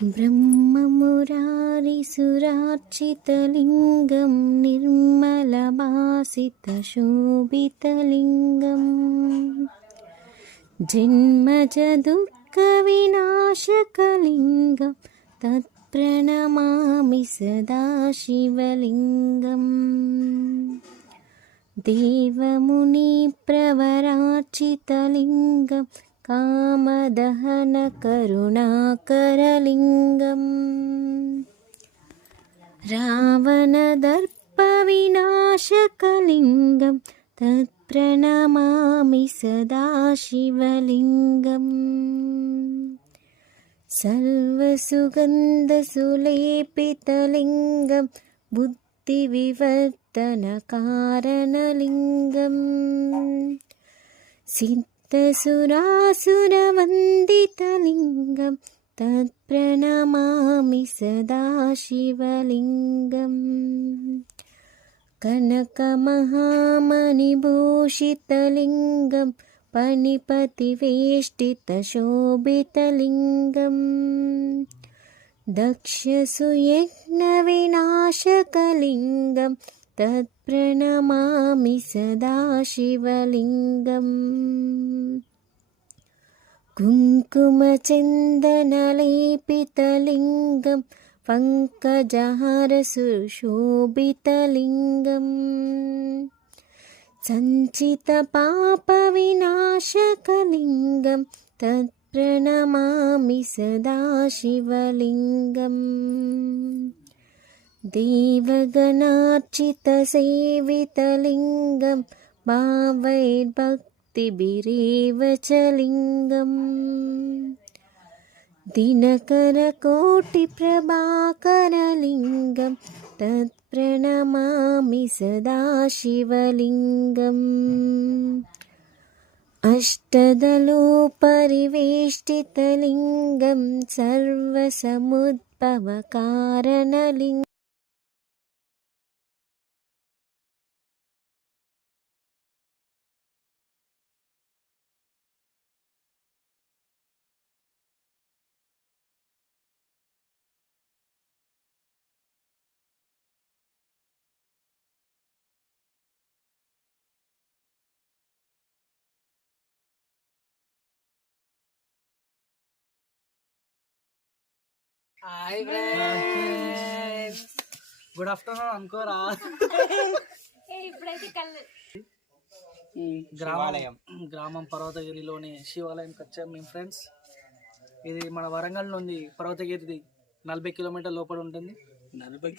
ब्रह्ममुरारिसुरार्चितलिङ्गं निर्मलभासितशोभितलिङ्गं जन्मजदुःखविनाशकलिङ्गं तत्प्रणमामि सदा शिवलिङ्गम् देवमुनिप्रवरार्चितलिङ्गं कामदहनकरुणाकरलिङ्गम् रावणदर्पविनाशकलिङ्गं तत्प्रणमामि सदा शिवलिङ्गम् सर्वसुगन्धसुलेपितलिङ्गं बुद्धिविवर्धनकारणलिङ्गम् सिद्धसुरासुरवन्दितलिङ्गं तत्प्रणमामि सदा शिवलिङ्गम् कनकमहामणिभूषितलिङ्गं पणिपतिवेष्टितशोभितलिङ्गम् दक्षसुयज्ञविनाशकलिङ्गं तत्प्रणमामि सदा शिवलिङ्गम् कुङ्कुमचन्दनलेपितलिङ्गं पङ्कजहारसुशोभितलिङ्गम् सञ्चितपापविनाशकलिङ्गं तत्प्रणमामि सदा शिवलिङ्गम् देवगणार्चितसेवितलिङ्गं भावैर्भक्तिभिरेव च लिङ्गम् दिनकरकोटिप्रभाकरलिङ्गं तत्प्रणमामि सदा शिवलिङ्गम् अष्टदलोपरिवेष्टितलिङ्गं सर्वसमुद्भवकारणलिङ्गम् హాయ్ ఫ్రెండ్స్, గుడ్ ఆఫ్టర్నూన్ అనుకోరా. గ్రామం పర్వతగిరిలోని శివాలయంకి వచ్చాం మేము ఫ్రెండ్స్. ఇది మన వరంగల్ నుండి పర్వతగిరిది 40 కిలోమీటర్ల లోపల ఉంటుంది. 40